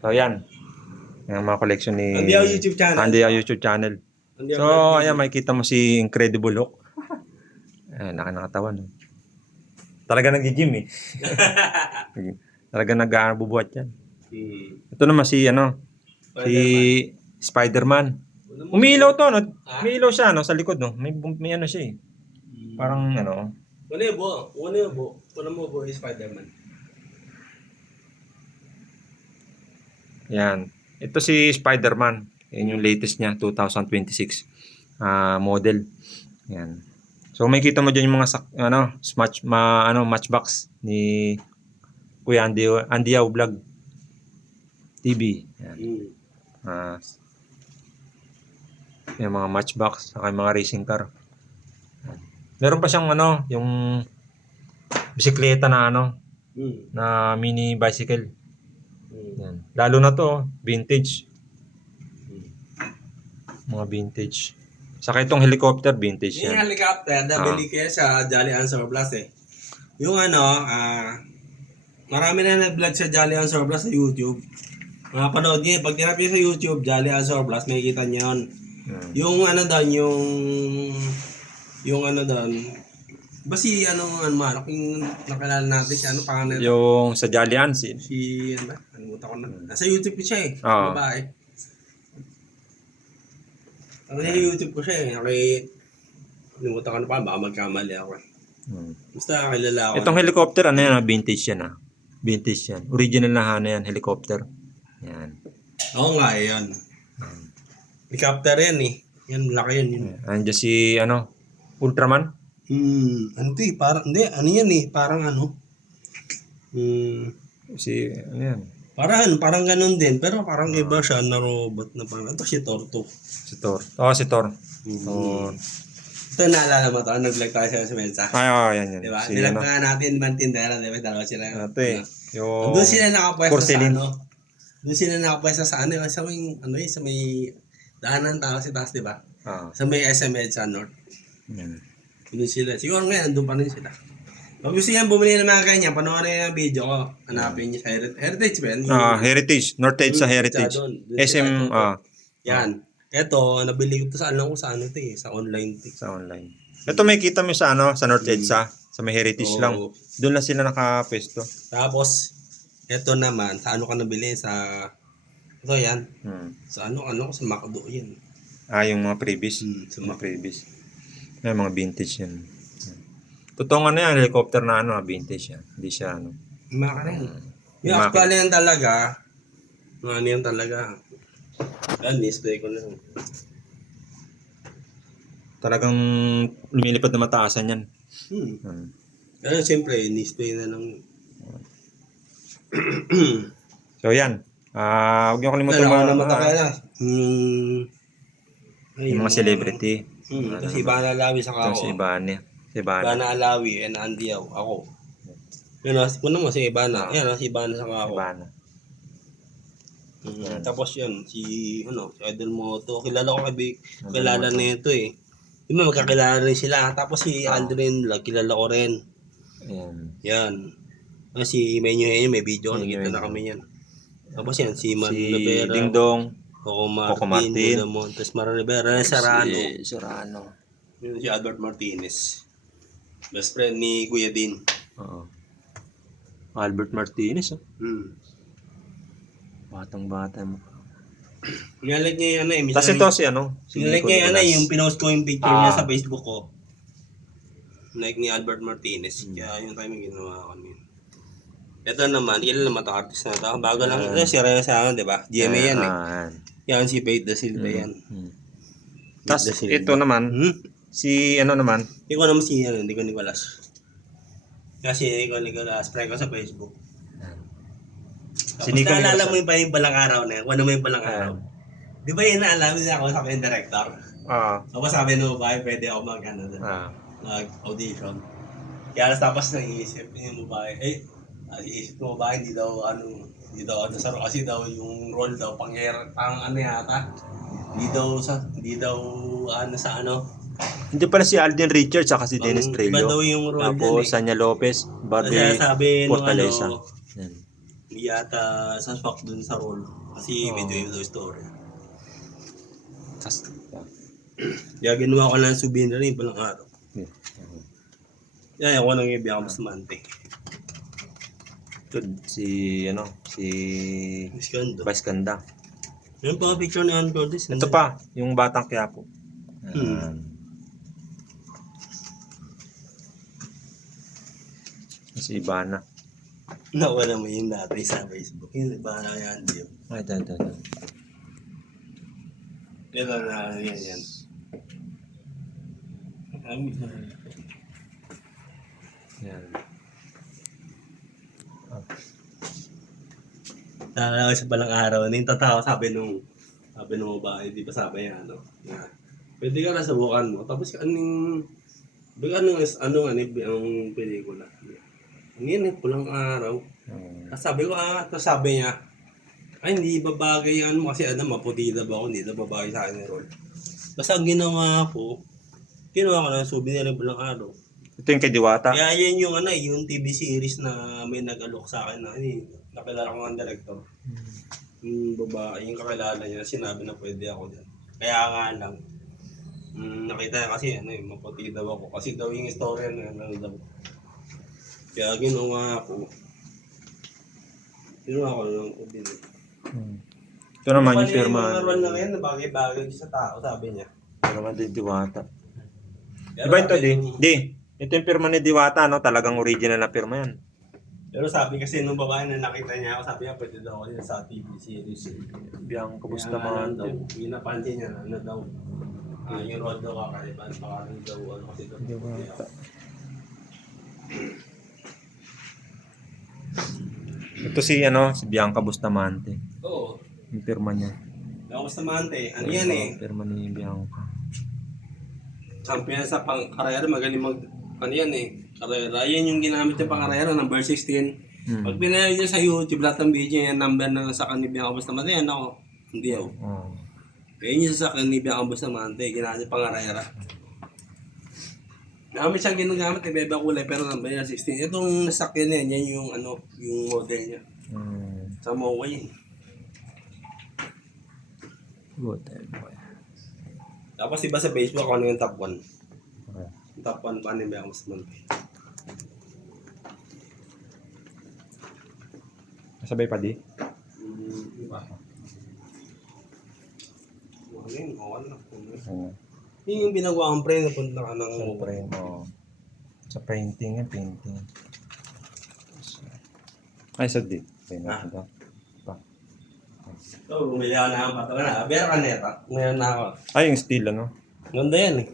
So, yan. Yung mga collection ni Andiao YouTube channel. Andiao YouTube channel. So, ayan, makikita mo si Incredible Hulk. Ayan, nakatawan. Talaga nag-gym eh. Talaga nag-bubuhat yan. Ito naman si, si Spider-Man. Umiilaw to, no? Umiilaw siya, no? Sa likod, no? May ano siya eh. Parang, Ano mo bo Spider-Man. Yan. Ito si Spider-Man. Yan yung latest niya, 2026 model. Yan. So may kita mo diyan yung mga matchbox ni Kuya Andiao Vlog TV. Yan. Yung mga matchbox saka yung mga racing car. Yan. Meron pa siyang yung bisikleta na na mini bicycle. Yan. Lalo na to, vintage. Mga vintage. Saka itong helicopter, vintage yan. Yung helicopter, nabili ko yan sa Jolly Answer Plus eh. Yung marami na nag-vlog sa Jolly Answer Plus sa YouTube. Panood niyo, pag tinap niyo sa YouTube, Jolly Answer Plus, makikita niyo yun. Yung ba si yung nakilala natin siya, pangalan? Yung sa Jolly Answer. Ano ko na. Nasa YouTube ko siya eh. Babae. Ang YouTube ko siya eh. Limutan ko na pa, baka magkamali ako eh. Basta kilala ako. Itong helicopter, vintage yan Vintage yan. Original na yan, helicopter. Yan. Oo nga eh, yan. Helicopter yan eh. Yan, laki yan. Andiyan si, Ultraman? Parang, yan eh. Parang Si, yan? Parang ganun din, pero parang iba siya na robot na parang. Ito si Thor to. Si Thor. Si Thor. Thor. Ito naalala mo to, nag-vlog tayo sa Mensa. Yan. Diba? Nilag nga natin man tindera, diba? Dalawa sila. Ito eh. Doon sila nakapwesto sa Doon sila nakapwesto sa sa may daanan tao si taas, diba? Sa may SM EDSA North. Doon sila. Siguro ngayon, doon pa rin sila. Pag gusto yan, bumili ng mga ganyan, panoorin yung video ko. Hanapin niyo sa Heritage ba yan? Heritage. North Edge sa Heritage. SM, Yan. Ito, nabili ko to sa sa online. Sa online. Ito may kita mo sa sa North Edge sa may Heritage lang. Doon lang sila nakapwesto. Tapos, ito naman, sa ka nabili? Ito yan. Sa sa Macdo yan. Yung mga previous. Sa mga previous. May mga vintage yan. Totoong yan, helicopter na vintage yan. Hindi siya Maka rin. Yung actually yan talaga, yan talaga. Yan, display ko na. Talagang lumilipad na mataasan yan. Kaya siyempre, display na lang. So yan. Huwag niyo kalimutan yung mga celebrity. Si Ivana Alawi sa kako. Si Ivana Alawi and Andiao. Ako. Yun naman si Ivana. Yan si Ivana sa kako. Tapos yun, si Idol Moto. Kilala ko kilala na ito eh. Diba magkakilala rin sila. Tapos si Aldrin Vlog, kilala ko rin. Yan. Si Menyo Henyo, may video. Nakita na kami yan. Tapos yan, si Man Rivera. Ding Dong. Coco Martin. Montes Mara Rivera. Serrano. Yun si Albert Martinez. Best friend ni Kuya Din. Albert Martinez. Batang-bata mo. Nilalik niya yung Tapos ito si Nilalik niya yung pinost ko yung picture niya sa Facebook ko. Like ni Albert Martinez. Kaya yung time yung ginawa ko. Ito naman, ilan naman itong artist na ito. Bago lang ito, si Raya sa akin, diba? GMA yan eh. Yan si Faith Da Silva yan. Tapos ito naman, si naman? Hindi ko naman si Nico Nicolas. Kasi Nico Nicolas, friend ko sa Facebook. Tapos naalala mo yung pa yung balang araw na yan. Kung ano mo yung balang araw. Di ba yun naalala niya ako sa yung director? Tapos sabi nung babae, pwede ako mag-audition. Kaya tapos naisip yung babae, iisip ko ba hindi daw saro kasi daw yung role daw pang yata. Hindi daw Hindi pala si Alden Richards saka si Dennis Trillo. Iba daw yung role. Tapos Sanya Lopez, Barbie Fortaleza. Hindi yata sa swak dun sa roll. Kasi medyo yung story. Tas, Kaya ginawa ko lang souvenir rin palang araw. Kaya ako nang ibiyak mas mante. ito, si Mas ganda. Vice Ganda. Yung pa picture ni Ann Cortez. Ito pa, yung Batang Quiapo. Si Ibana. Nawala mo yung dati sa Facebook. Yung iba na yan. Ay, ito. Ito na yan. Yan. Naalala ko sa palang araw, yung tatawa sabi nung babae, di ba sabi niya, na, pwede ka na subukan mo. Tapos anong ang pelikula. Ano yan pulang araw. Tapos sabi niya, ay hindi babagay yan mo kasi maputi na ba ako, hindi na babagay sa akin yung role. Basta ang ginawa ko ng souvenir ng pulang araw. Ito yung kay Diwata. Kaya yan yung TV series na may nag-alok sa akin na nakilala ko ang director. Yung babae, yung kakilala niya, sinabi na pwede ako dyan. Kaya nga lang, nakita niya kasi maputi daw ako. Kasi daw yung istorya na daw. Kaya ginawa ko ng ubili. Ito naman yung firma. Yung role na ngayon na bagay-bagay sa tao, sabi niya. Ito naman din Diwata. Diba ito, ito yung firma ni Diwata, no? Talagang original na firma yan. Pero sabi kasi nung babae na nakita niya ako, sabi niya pwede daw ako yun sa TV series. Biyang kamusta Kaya mga daw, yung napansin niya na daw, yung role daw kakaliban, baka daw kasi daw. Diwata. Ito si Bianca Bustamante. Oo. Yung firma niya. Ako sa Mante, ano yan Firma ni Bianca. Champion sa pang-karera, magaling karera. Yan yung ginamit niya pang-karera, number 16. Pag pinayag niya sa YouTube, lahat ng video yan, number na sa kanibiyang kabos naman, yan ako. Hindi ako. Yan yung sa kanibiyang kabos naman, ginamit niya pang-karera. Namin siyang ginagamit, iba-iba kulay, pero number niya 16. Itong nasakyan yan, yan yung yung model niya. Sa MOA yun. Good boy. Tapos iba sa Facebook, ano yung top 1? Yung top 1 pa ni Bianca Bustamante. Sabay pa di? Diba? Wala. Oo. Yung binagawa ang pre, napunta ka ng Siyempre, sa painting painting. Ay, sa di. Ito. So, bumili ako na ang pato na. Pero kaneta, ngayon na ako. Ay, yung steel, Ganda yan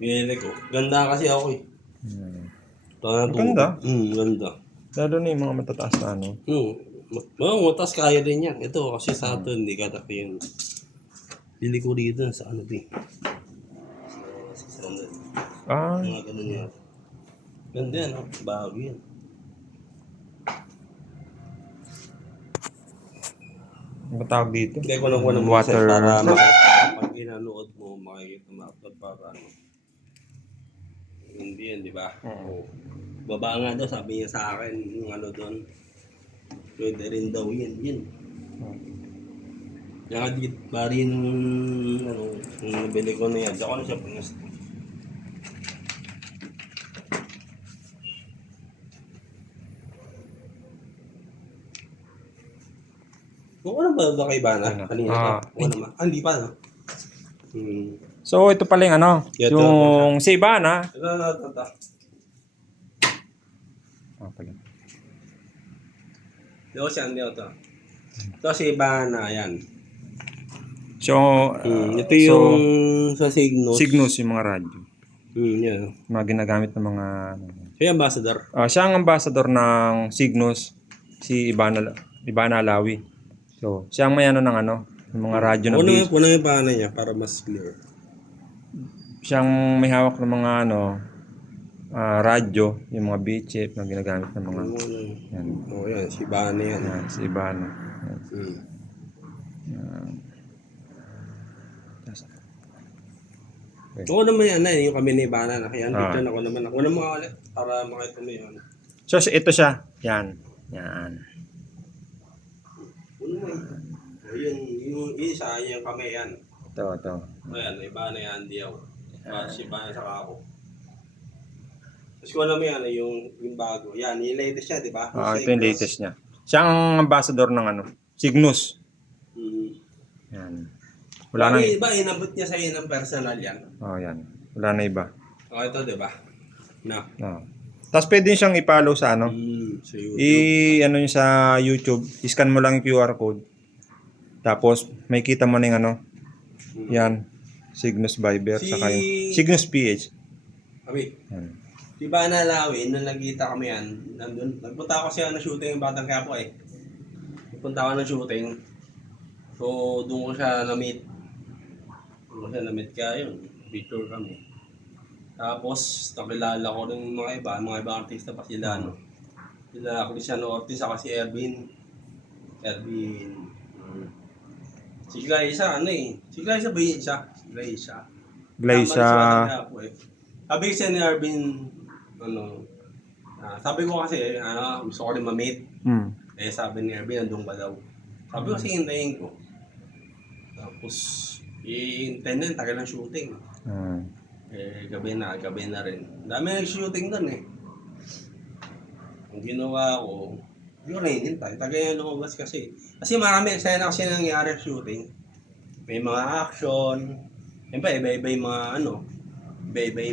Binili ko. Ganda kasi ako Ganda? Ganda. Lalo na yung mga matataas na Matas kaya din yan. Ito kasi sa ato, hindi kataki yun. Bili ko rito sa din. Sa mga ganun yan. Ganda yan, bago yan. Ang tawag dito? Kaya ko lang Water. para pag inanood mo, makikita mo para hindi yan, di ba? Baba nga daw, sabi niya sa akin, yung doon, pwede rin daw yan. Kaya bari nung nabili ko na yan, ako na siya pingas. Kung ano ba kay Bana? Kanina hindi pa, no? So, ito pala yung yung si Ibana. Ito. Pala. Ito siya, hindi ito. Ito si Bana, yan. So, ito yung sa Cygnus. Cygnus, yung mga radyo. Yan. Mga ginagamit ng mga... Siya yung ambassador. Siya ang ambassador ng Cygnus, si Ibana Alawi. So, siya ang may ng yung mga radyo na base. Puno yung Bana niya para mas clear. Siya ang may hawak ng mga radyo, yung mga beat chip na ginagamit ng mga... Yan. Yan. Si Bana yan. Yan, si Ibana. Ako naman yan yung kami ni Bana na kaya dito ako naman ulit para makita mo yun. So, ito siya. Yan. Yan. Ano mo yung isa, yung kamay yan. Ito. Ayan, iba na yan, diyaw. Iba na sa kako. Tapos kung alam mo yan, yung bago. Yan, yung latest niya, di ba? Ito yung latest niya. Siya ang ambassador ng ano, Cygnus. Yan. Wala na. Iba, inabot niya sa ng personal yan. Yan. Wala na iba. Ito, di ba? Na. Tapos pwede siyang i-follow sa ano. Sa YouTube. Ano yung sa YouTube. I-scan mo lang yung QR code. Tapos may kita mo na yung ano. Yan. Cygnus Viber. Saka yung Cygnus PH. Abi. Yan. Diba nalawin, nung nagkita kami yan, nandun, nagpunta ako siya na shooting yung Batang Quiapo eh. Nagpunta ako ng shooting. So, doon ko siya na-meet. Kaya yun, picture kami. Tapos, nakilala ko rin mga ibang artista pa sila, no? Sila Cristiano Ortiz, saka si Ervin. Si Glyza, Si Glyza ba yun siya? Glyza. Sabi kasi ni Ervin, sabi ko kasi, gusto ko rin ma-meet. Sabi ni Ervin, nandun ba daw? Sabi ko kasi hintayin ko. Tapos, hintayin na, tagal ng shooting. Gabi na rin. Dami nag-shooting doon eh. Ang ginawa ko, hindi ko na hinintay. Tagal yung lumabas kasi. Kasi marami, sana kasi nangyari shooting. May mga action. Siyempre, iba-iba yung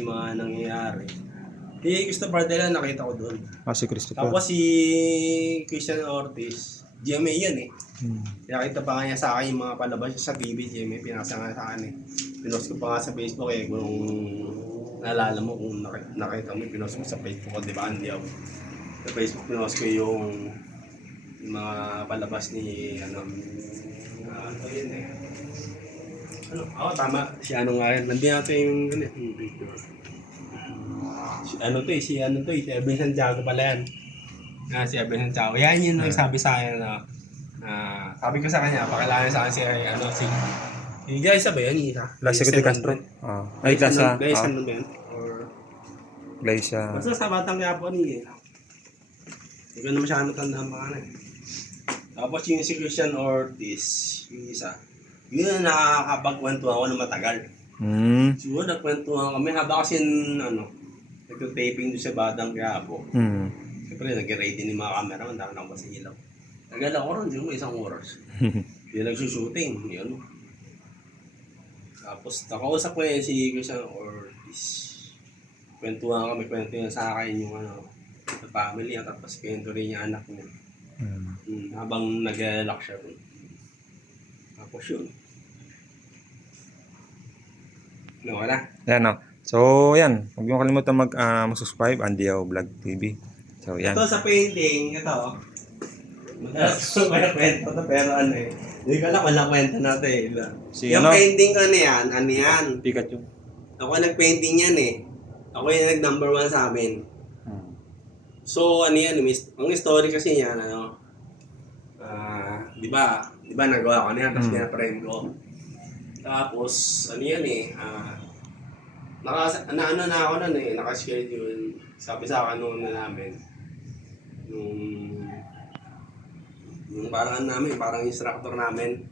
mga nangyayari. Si Christopher Dela, nakita ko doon. Si Christopher. Tapos si Christian Ortiz, GMA yan eh. Nakita pa nga niya sa akin yung mga palabas sa TV, GMA, pinasa nga sa akin eh. Pinost ko pa nga sa Facebook eh, kung naalala mo kung nakita mo, pinost ko sa Facebook ko, di ba, Andiaw? Sa Facebook, pinost ko yung mga palabas ni, ano yun eh. Tama, si ano nga yan, nandiyan natin yung picture. Si Evan Santiago pala yan. Si Evan Santiago. Yan yun nagsabi sa akin na sabi ko sa kanya, pakilala sa akin si Glyza ba yan? Glyza de Castro. Glyza. Glyza ano ba yan? Glyza. Basta sa Batang Quiapo ni hindi ko na masyadong tandaan pa eh. Tapos yung si Christian Ortiz, yung isa, yun ang nakakapagkwentuhan ako na matagal. Siguro nagkwentuhan kami habang kasi nagtutaping doon sa Batang Quiapo. Siyempre nag-ready ni mga camera, ang dami na ako sa ilaw. Tagal ako ron, yung isang oras. Yung nagsushooting, yun. Tapos nakausap ko yun si Christian Ortiz. Kwentuhan sa akin yung sa family at tapos kwento rin yung anak niya. Habang nag-relax siya ron. Tapos yun. Wala. Yan So, yan. Huwag mo kalimutan mag-subscribe, Andiaw Vlog TV. So, yan. Ito sa painting, ito. Madalas ko may kwento to, pero hindi ko alam walang kwento natin. Yung painting ko ano yan? Pikachu. Ako nag-painting yan eh. Ako yung nag-number 1 sa amin. So, yan, ang story kasi yan, di ba nagawa ko na yan, tapos pina-frame ko. Tapos, yan eh, na ako nun eh, naka-schedule. Sabi sa akin noon na namin, yung parang instructor namin,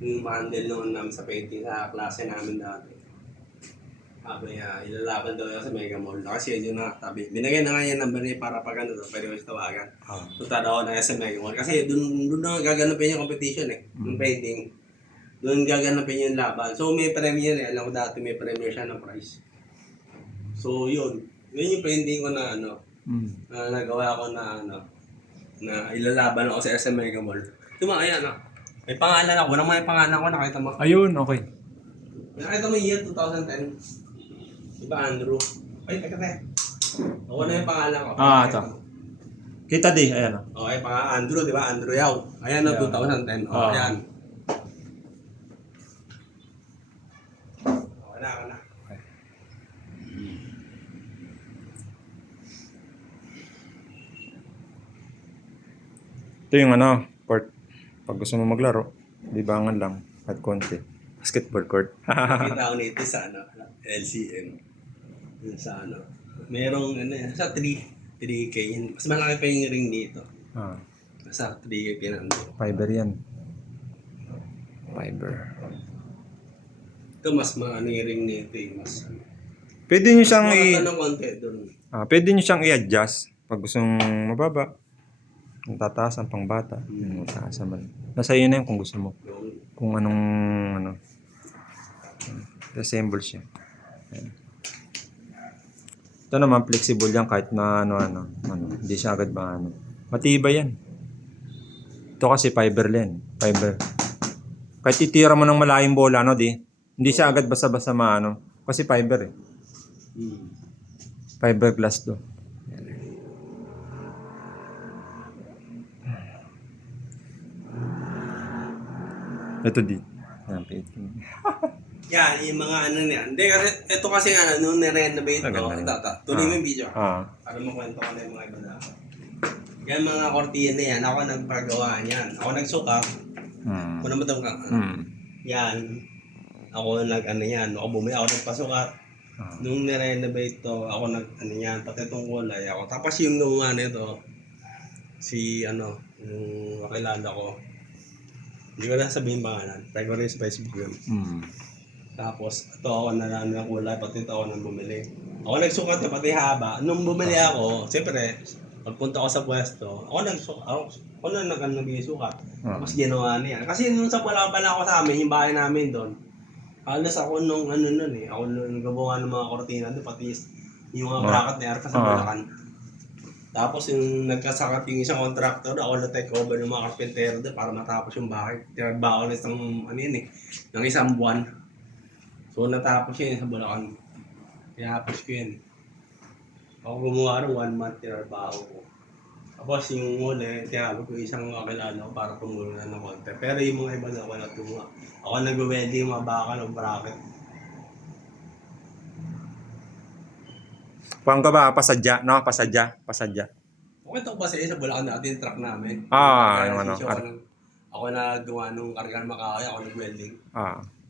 yung handle noon namin sa painting sa klase namin dati. Sabi niya, ilalaban daw ako sa Mega Mall. Naka-schedule na, sabi. Binigay na nga yung number niya para pag pwede ko siya tawagan. Punta daw ako na sa Mega Mall. Kasi doon na gaganapin yung competition eh, yung painting. Doon gaganapin yung laban. So may premiere eh. Alam ko dati may premiere siya ng prize. So yun. Yun yung painting ko na na nagawa ko na ilalaban ako sa SM Mega Mall. Ayan may pangalan ako. Walang may pangalan ko. Nakita mo? Ayun, okay. Nakita mo yung year 2010? Diba Andrew? Ay, teka. Ako na yung pangalan ko. Ito. Kita di, ayan. Okay, Andrew, di ba? Andrew Yao. Ayan 2010. Ayan. Okay na. Okay. Ito yung court. Pag gusto mo maglaro, libangan lang at konti. Basketball court. Nakita ko nito sa LCM. Yun sa merong sa 3 3K. Mas malaki pa yung ring dito. Ah, Nasa 3K pinando. fiber yan. Fiber. Ito mas maano yung ring nito eh. Mas Pwede nyo siyang maganda ng konti doon. pwede nyo siyang i-adjust pag gustong mababa. Kung tataas ang pangbata, yung mataas naman. Nasa iyo na yun kung gusto mo. Kung anong assemble siya. Ayan. Ito naman flexible yan kahit na ano, hindi siya agad matibay yan. Ito kasi fiber yan, fiber. Kahit itira mo ng malayong bola, hindi siya agad basta-basta kasi fiber eh. Fiberglass to. Ito di. Yan, yung mga ano niyan. Hindi, kasi ito kasi nung nirenovate ko. Tuloy mo yung video. Para makwento ko na yung mga iba na. Yan mga kortina yan. Ako nagpagawa niyan. Ako nagsukat. Ako naman itong yan. Ako yan. Ako bumili. Ako nagpasukat. Nung nirenovate to, ako yan. Pati itong kulay ako. Tapos yung gumawa nito, yung kakilala ko. Hindi ko na sabihin pangalan. Try ko rin sa Facebook yun. Tapos, ito ako ng kulay, pati ito ako nang bumili. Ako nagsukat na pati haba. Nung bumili ako, siyempre, pagpunta ko sa pwesto, ako na nag-isukat. Tapos ginawa niya. Kasi nung sa wala pala ako sa amin, yung bahay namin doon, halos ako nung ako nung nagawa ng mga kortina doon, pati yung mga bracket na aircon sa Bulacan. Tapos yung nagkasakit yung isang contractor, ako na-take over ng mga carpentero doon para matapos yung bahay. Tinagbaon ng isang buwan. So natapos yun sa Bulacan. Tinapos ko yun. Ako gumawa rin 1 month tinarbaho ko. Tapos yung muli, tinapos ko isang kakilala ko para tumulong na ng konti. Pero yung mga iba na ako natuwa. Ako nag-welding yung mga bakal o bracket. Pang ka ba? Pasadya, no? Pasadya. Okay ito ba sa Bulacan natin yung truck namin? Ako nagawa nung kargan makakaya, ako nag-welding.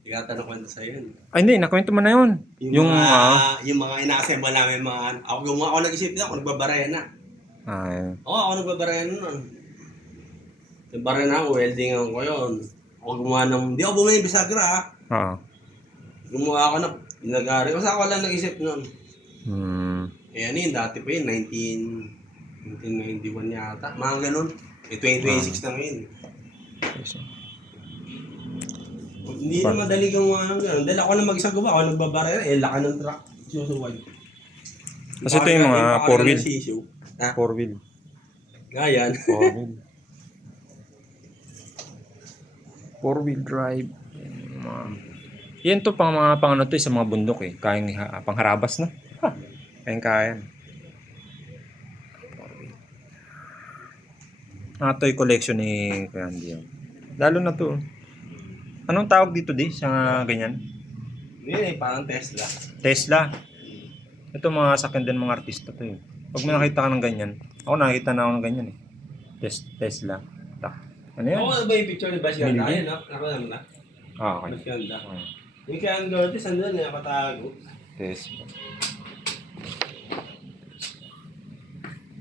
Ikatanong ko na sa'yo yun. Ay hindi, nakwento mo na yun. Yung mga ina-assemble namin, ako nag-isip na, ako nagbabaraya na. Ako nagbabaraya na nun. Nagbaraya na ako, welding ko yun. Ako gumawa ng, hindi ako bumili bisagra Gumawa ako na, inagari. Kasi ako lang nag-isip nun. Ano yun, dati pa yun, 1991 yata. Mga ganun. 2026 na ngayon. Hindi na madali gumawa ng gano'n. Dahil ako na mag-isang gawa, ako nagbabaraya, laka ng truck. Susuway. Kasi ito yung mga 4-wheel. 4-wheel. Ganyan. 4-wheel drive. Yan to pang mga pang to sa mga bundok eh. Kayang pangharabas na. Kaya. Toy collection ni Candy. Lalo na to. Anong tawag dito sa ganyan? Hindi, parang Tesla. Tesla. Ito mga sakyan din mga artista to eh. Pag may nakita ka ng ganyan, ako nakita na ako ng ganyan eh. Tesla. Ano yan? Ako ba yung picture ni Bash Ganda? Ayun, ako naman na. Okay. Bash Ganda. Yung kaya ang Gorgeous, andun niya, nakatago. Tesla.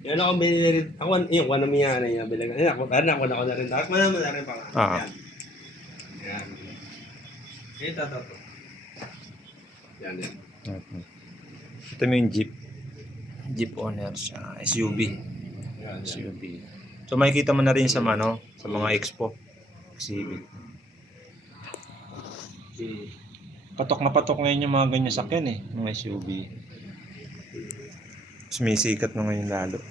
Yan ako binili. Ako, yung one naman yan na bilang. Ako na rin. Tapos naman na rin pala. Yan. Ito. Yan. Okay. Ito mo yung Jeep. Jeep owner siya. SUV. Yan. SUV. So makikita mo na rin sa mga expo. Exhibit. Patok na patok ngayon yung mga ganyan sakyan eh. Mga SUV. Sumisikat na ngayon lalo.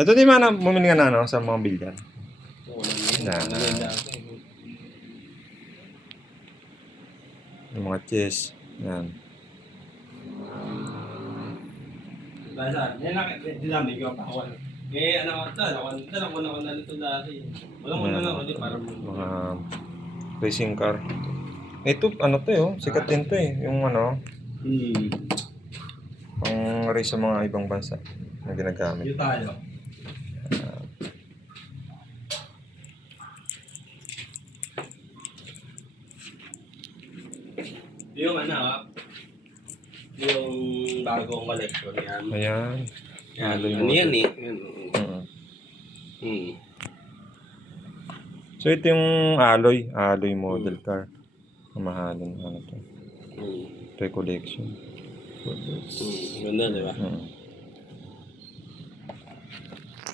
Ito di man bumili ka na sa mga bilyan. Yung mga chess. Yan. Basta, yan lang, dinamig ko pa ako. Ako na nito dati. Walang ako din para mga racing car. Ito, sikat din to eh. Yung pang race sa mga ibang bansa na ginagamit. Yung tayo. Yung bagong collection. Yan. Ayan. Yan. Alloy Ano model. yan eh? Yan. Mm. Hmm. So ito yung alloy model car. Mamahalin ano to. Toy collection. Ganda, di ba?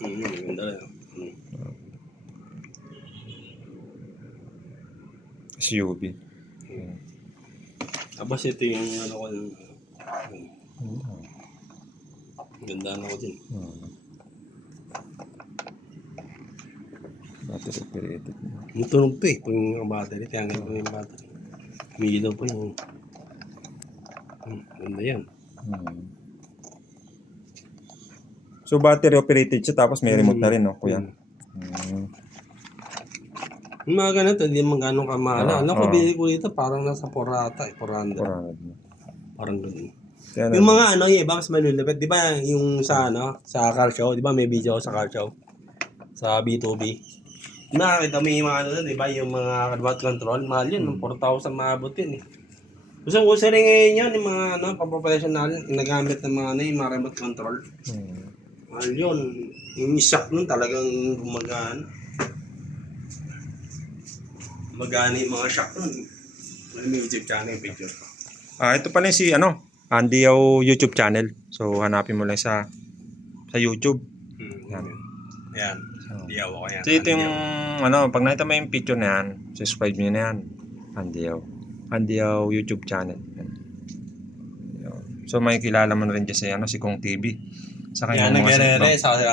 Mm. Ganda rin. SUV. Tapos ito yung ano ko. Ganda na ko din. Battery operated. Yung tunog to eh. Pag yung battery, tiyangan ko yung battery. Umiilaw pa yung... Ganda yan. So battery operated siya tapos may remote na rin, no, kuya? Yung mga ganito, hindi man gano'ng kamahal. Alam ko, bili ko dito, parang nasa 400 eh. 400. Parang ganun. Yung mga ano, yung iba mas malulupit. Di ba yung sa ano, sa car show, di ba may video sa car show? Sa B2B. Nakakita mo yung mga ano doon, di ba? Yung mga remote control, mahal yun. 4,000 maabot yun eh. Usang-uso rin ngayon yan, yung mga ano, pang-professional, nagamit ng mga ano, yung mga remote control. Mahal yun. Yung shock nun talagang gumagana. Gumagana yung mga shock nun. May YouTube channel yung picture ko. Ito pala si ano, Andy Yao YouTube channel. So hanapin mo lang sa YouTube. Yan. Ayan. Andy Yao ako yan. So ito yung ano, pag nakita mo yung picture na yan, subscribe nyo na yan. Andy Yao YouTube channel. Yan. So may kilala mo na rin dyan sa ano, si Kong TV. Saka yan, yung mga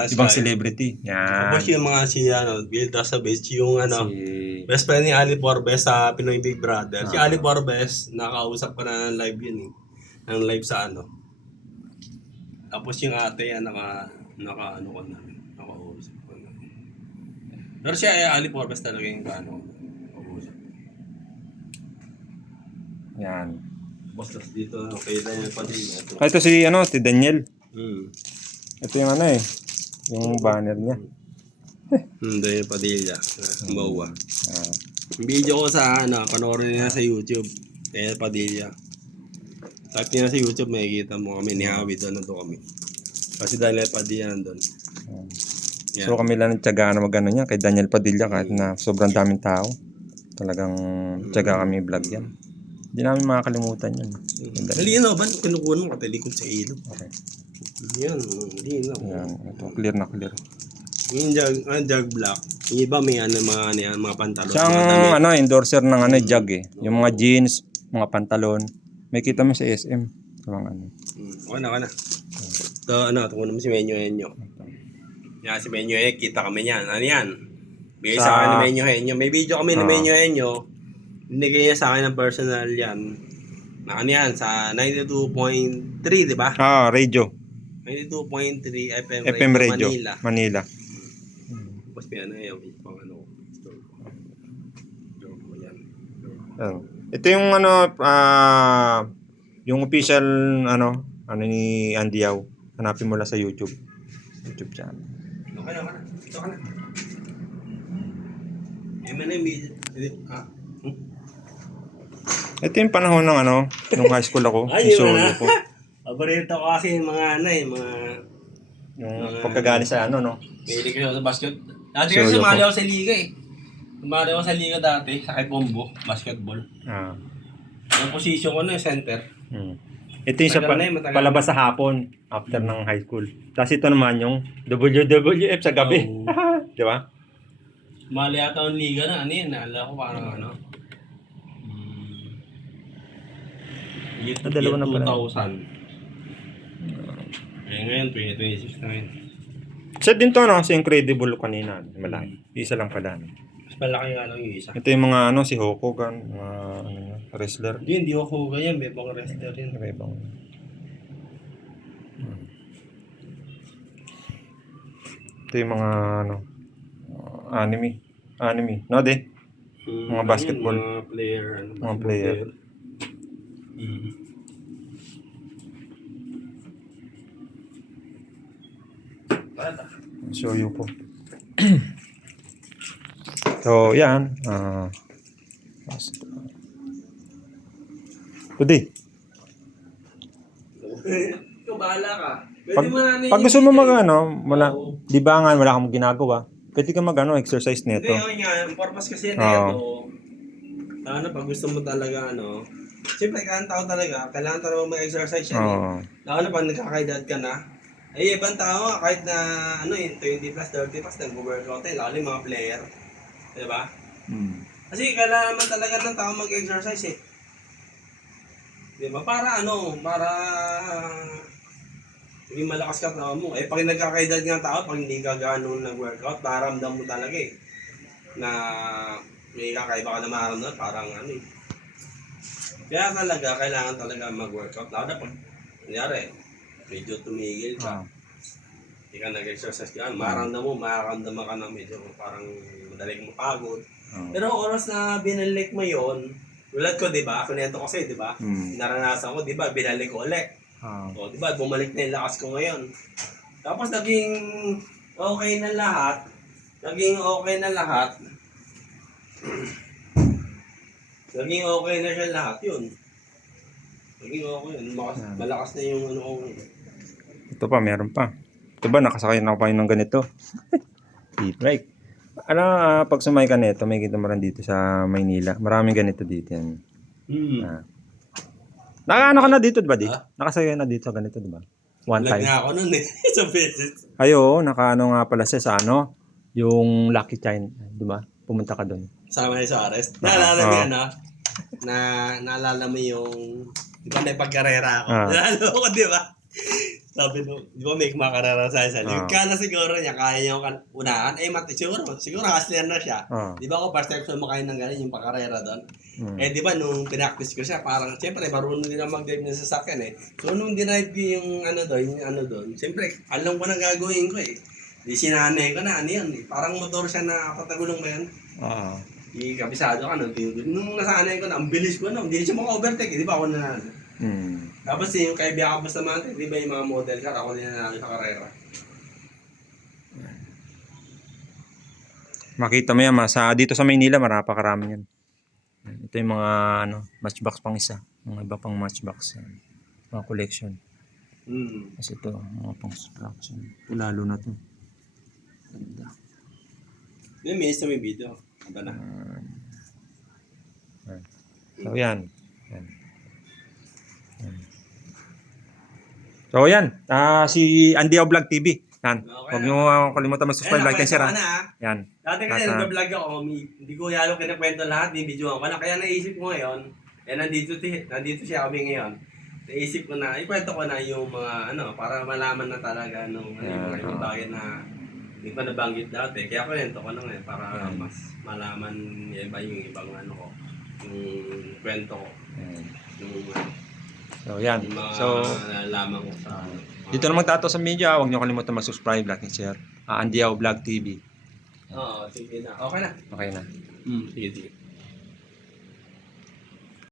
ibang sa celebrity. Yan. tapos yung mga si ano, Builder sa Base, yung ano, Si... best friend ni Ali Forbes sa Pinoy Big Brother. Si Ali Forbes, nakausap ko na ng live yun eh. Ng live sa ano. Tapos yung ate yan, naka-ano ko na. Nakausap ko na. Pero siya, Ali Forbes talaga yung nakausap. Yan. Basta dito, okay na yung pati. Ito si ano, si Daniel. Ito yung ano eh, yung banner niya. Hindi yung Padilla. Mawa. Yung video ko sa ano, panoorin nila sa YouTube. Kaya Padilla. Type nila sa YouTube, makikita mo kami ni Hawi doon, nandun kami. Kasi Daniel Padilla nandun. So kami lang nagtyagaan na magano niya kay Daniel Padilla kahit na sobrang daming tao. Talagang tyaga kami vlog yan. Hindi namin makakalimutan yun. Halinaw ba? Kinukuha mo katalikod sa ilog. Okay. Yan, halinaw. Yan, ito clear na clear. Yung jug black. Yung iba may ano, mga pantalon. Siyang ano, endorser ng ano, jug eh. Yung mga jeans, mga pantalon. May kita mo sa SM. Yung ano. Okay na. Ito, ano, ito naman si Menyo Henyo. Yan, si Menyo Henyo, kita kami niyan. Ano yan? Bigay sa akin ni Menyo Henyo. May video kami ni Menyo Henyo. Binigay niya sa akin ng personal yan. Na ano yan, sa 92.3, di ba? Radio. 92.3 FM Radio. Manila. Tapos may ano yung pang ano. Ito yung ano, yung official ano ni Andy Yao. Hanapin mo lang sa YouTube channel. Okay na. Ito ka na. M&M video. Ito yung panahon ng ano, nung high school ako. Yung solo ko. Paborito ko kasi yung mga ano mga... Yung pagkagali sa ano, no? Mahilig ko sa basket. Dati kasi sumali ako sa liga eh. Sumali ako sa liga dati, sa Kaiponbo, basketball. Yung position ko na yung center. Ito yung sa palabas sa hapon, after ng high school. Tapos ito naman yung WWF sa gabi. Di ba? Sumali ata ang liga na, ano yun, naalala ko parang ano. Year 2000. Eh ngayon, 2026 na ngayon. Isa din to, no? Si Incredible kanina. Malaki. Isa lang pala. Mas malaki nga lang yung isa. Ito yung mga ano, si Hokugan, mga ano, wrestler. Hindi ako ganyan, may pang wrestler yun. May ibang... Ito yung mga ano, anime. No, de? Mga basketball. Mga player. Mga player. Show you po. So, yan. Today. Ikaw bahala ka. Pag, Pwede mo na pag gusto mo mag ano, Oo. libangan, wala kang ginagawa, pwede ka mag ano, exercise Hindi, nito. yun nga. Ang purpose kasi na Oo. ito. Ano, pag gusto mo talaga, ano, siyempre, kailangan tao talaga, kailangan talaga mag-exercise yan eh. Oo. Lalo na pag nagkakaedad ka na. Ay, ibang tao, kahit na, ano eh, 20 plus, 30 plus, nag-workout eh, lalo yung mga player. Diba? Mm. Kasi kailangan naman talaga ng tao mag-exercise eh. Diba? Para ano, para hindi malakas ka tao mo. Eh, pag nagkakaedad nga tao, pag hindi ka gano'n nag-workout, maramdam mo talaga eh. Na may kakaiba ka na maramdam, parang ano eh. Kaya talaga, kailangan talaga mag-workout. Lalo na pag, kunyari, medyo tumigil ka. Ah. Hindi ka nag-exercise ka, mararamdaman ka na medyo parang madaling mapagod. Oo. Pero oras na binalik mo yon, tulad ko, di ba? Kunento kasi, di ba? Mm. Naranasan ko, di ba? Binalik ko ulit. Ah. O, di ba? Bumalik na yung lakas ko ngayon. Tapos naging okay na lahat. Naging okay na lahat. Naging okay na siya lahat yun. Naging okay yun. Malakas na yung ano ko. Ito pa, meron pa. Ito ba, nakasakay na ako pa ng ganito? E-bike. Ano, pag sumakay ka nito, may kita mo rin dito sa Maynila. Maraming ganito dito yan. Ah. Nakaano ka na dito, di ba, di? Ha? Nakasakay na dito sa ganito, di ba? One Lag time. nga ako nun eh. Isang beses. Ayo, nakaano nga pala siya sa ano, yung Lucky China, di ba? Pumunta ka doon. Sama niya sa arrest. Naalala mo Oo. yan, ha? Naalala mo yung... Di ba may pagkarera ako? Ah. Naalala ko, di ba? Sabi mo, di ba may kumakarera sa isa? Yung Ah. kala siguro niya, kaya niya unahan. Eh, siguro hustler na siya. Ah. Di ba ako first time sumakay ng gano'n, yung pakarera doon? Mm. Eh, di ba, nung pinaktis ko siya, parang, siyempre, marunong din na mag-drive ng sasakyan eh. So, nung dinrive ko yung ano doon, siyempre, alam ko na gagawin ko eh. Di sinanay ko na, ano yan eh. Parang motor siya na patagulong ba yan? Oo. Kabisado ka, nung nasanay ko na, ang bilis ko na, hindi siya maka-overtake eh. Di ba ako na Tapos yung kay Biaka Bustamante, di ba yung mga model car, ako din nanalo sa karera. Makita mo yan, dito sa Maynila, marapakarami yan. Ito yung mga ano, matchbox pang isa. Mga iba pang matchbox. Mga collection. Kasi ito, mga pang matchbox. Ito lalo na to. Ganda. Yung may isa may video. Aba na. So yan. So yan. Si Andio Vlog TV. Yan. Okay. Huwag nyo kalimutan mag-subscribe, like, and share. Yan. Dati kasi nag-vlog ako, hindi ko yalo kinakwento lahat, may video ako na. Kaya naisip ko ngayon, nandito siya kami ngayon. Naisip ko na, ikwento ko na yung mga ano, para malaman na talaga nung yung mga ibang bagay na hindi ko nabanggit dati. Kaya kwento ko na ngayon para mas malaman niya iba yung ibang ano ko, yung kwento ko. Yung So yan. mga So nalalaman ko sa ano. dito na magtato sa media. Huwag nyo kalimutan mag-subscribe, like, and share. Andio Vlog TV. Oo, sige na. Okay na. Okay na. Sige, sige.